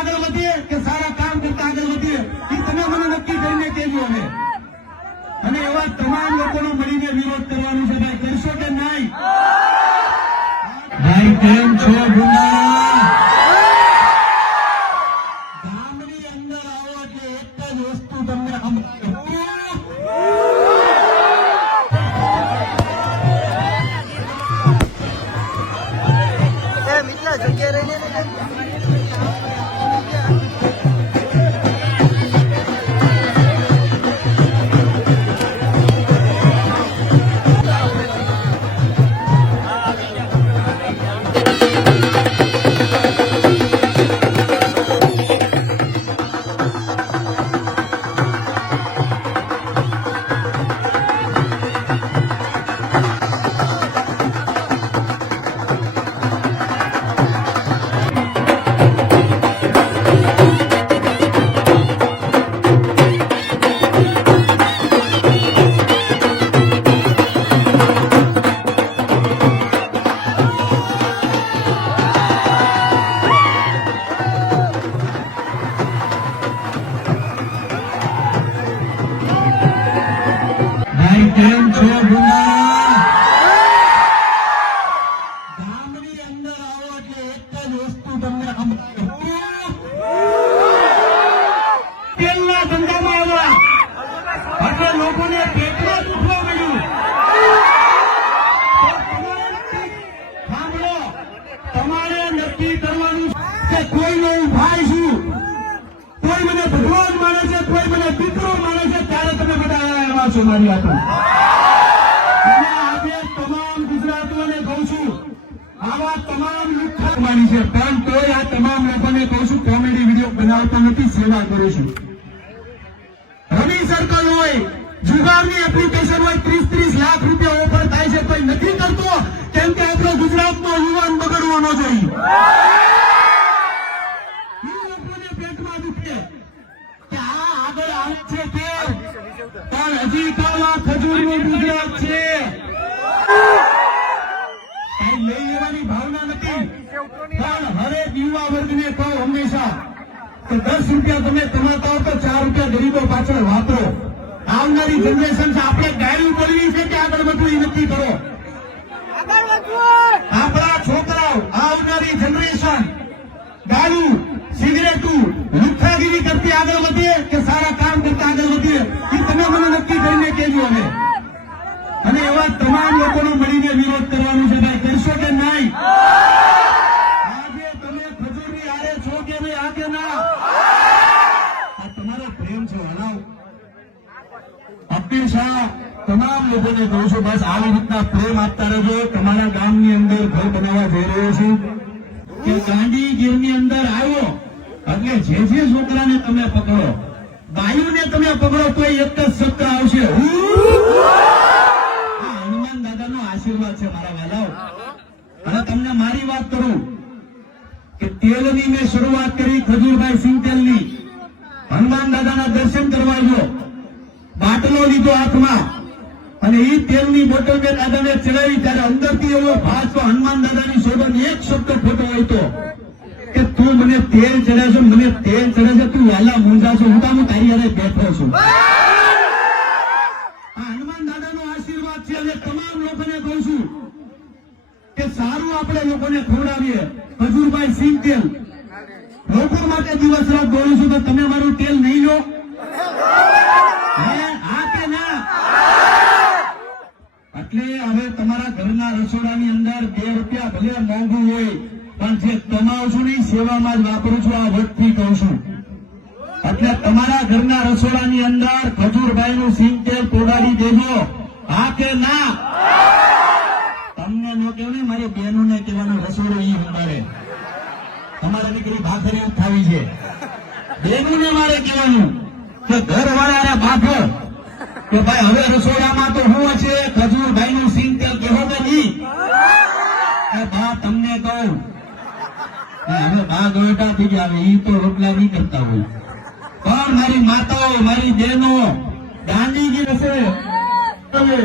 આગળ વધીએ કે સારા કામ કરતા આગળ વધીએ એ તમે મને નક્કી કરીને કહેજો હવે. અને એવા તમામ લોકોનો મળીને વિરોધ કરવાનો છે. ભાઈ કરશો કે નહીં? ભાઈ કેમ છો ગામની અંદર આવો એટલે એક જ વસ્તુ તમને જગ્યા રહીને એટલે લોકોને કેટલો દુખવા મળ્યું. સાંભળો, તમારે નક્કી કરવાનું કે કોઈનો હું ભાઈ છું. કોઈ મને ભગવાન માને છે, કોઈ મને દીકરો માને છે, ત્યારે તમે બધા આવ્યા છો મારી ગુજરાતીઓને કહું છું, આવા તમામ લુખ્ખા માની છે, પણ તોય આ તમામ લોકોને કહું છું, કોમેડી વીડિયો બનાવતા નથી, સેવા કરું છું. રવિ સર્કલ હોય જુગારની એપ્લિકેશન હોય ત્રીસ ત્રીસ લાખ રૂપિયા ઓફર થાય છે કોઈ નથી કરતો, કેમ કે આપણો ગુજરાતનો યુવાન બગડવો ન જોઈએ. ભાવના નથી. પણ હરેક યુવા કહું હંમેશા દસ રૂપિયા તમે કમાતા હો તો ચાર રૂપિયા ગરીબો પાછળ વાપરો. આવનારી જનરેશન છે આપણે ગાયું બોલવી છે કે આગળ વધવું એ નક્કી કરો. આપણા છોકરાઓ આવનારી જનરેશન દારૂ સિગરેટું લુખ્ખાગીરી કરતી આગળ વધીએ કે સારા કામ કરતા આગળ વધીએ? એ તમે મને નક્કી કરીને કહેજો હવે. અને એવા તમામ લોકોનો મળીને વિરોધ કરવાનો છે ભાઈ કરશો કે નહીં આજે તમે ખજૂરની આરે છો કે ભાઈ આ કે ના આ તમારો પ્રેમ છે હલાવ શાહ તમામ લોકોને કહું છું, બસ આવી રીતના પ્રેમ આપતા રહેજો. તમારા ગામની અંદર ઘર બનાવવા જઈ રહ્યો છું કે ગાંધી અંદર આવ્યો, એટલે જે જે છોકરાને તમે પકડો, બાયુને તમે પકડો, તો એક જ શબ્દ આવશે. હનુમાન દાદાનો આશીર્વાદ છે મારા વાલાઓ. અને તમને મારી વાત કરું કે તેલની મેં શરૂઆત કરી ખજૂરભાઈ સિંહ તેલની હનુમાન દાદાના દર્શન કરવા ગયો બાટલો લીધો હાથમાં. અને એ તેલની બોટલ મેં દાદાને ચડાવી ત્યારે અંદરથી એવો તો હનુમાન દાદાની શોધન એક શબ્દ ખોટો હોય તો કે તું મને તેલ ચડાવશો, મને તેલ ચડાવશે, તું વહેલા મૂંઝાશો, હું હું તારી હારે બેઠો છું. હનુમાન દાદાનો આશીર્વાદ છે, અને તમામ લોકોને કહું છું કે સારું આપણે લોકોને ખવડાવીએ. હજુરભાઈ સિંહ તેલ. લોકો માટે દિવસ રાત દોડું છું, તો તમે મારું તેલ નહીં લો હે? હા કે ના એટલે હવે તમારા ઘરના રસોડાની અંદર બે રૂપિયા ભલે મોંઘું હોય, પણ જે કમાવ છું ને સેવામાં જ વાપરું છું, આ વટથી કહું છું. એટલે તમારા ઘરના રસોડાની અંદર ખજૂરભાઈ નું સિંગ તેલ પોગાડી દેજો. હા કે ના? તમને ન કહેવું ને, મારી બહેનો ને કહેવાનું રસોડો ઈ ઉંગાડે તમારે દીકરી ભાખરી ઉઠાવી છે. બહેનો ને મારે કહેવાનું કે ઘર વાળા બાફો કે ભાઈ, હવે રસોડામાં તો શું છે ખજૂરભાઈ નું સિંગ તેલ કેવો કે જી એ બા તમને કહું બા ગોયટા થઈ ગયા હવે તો રોટલા નહીં કરતા હોય. પણ મારી માતાઓ, મારી બહેનો હશે, તમે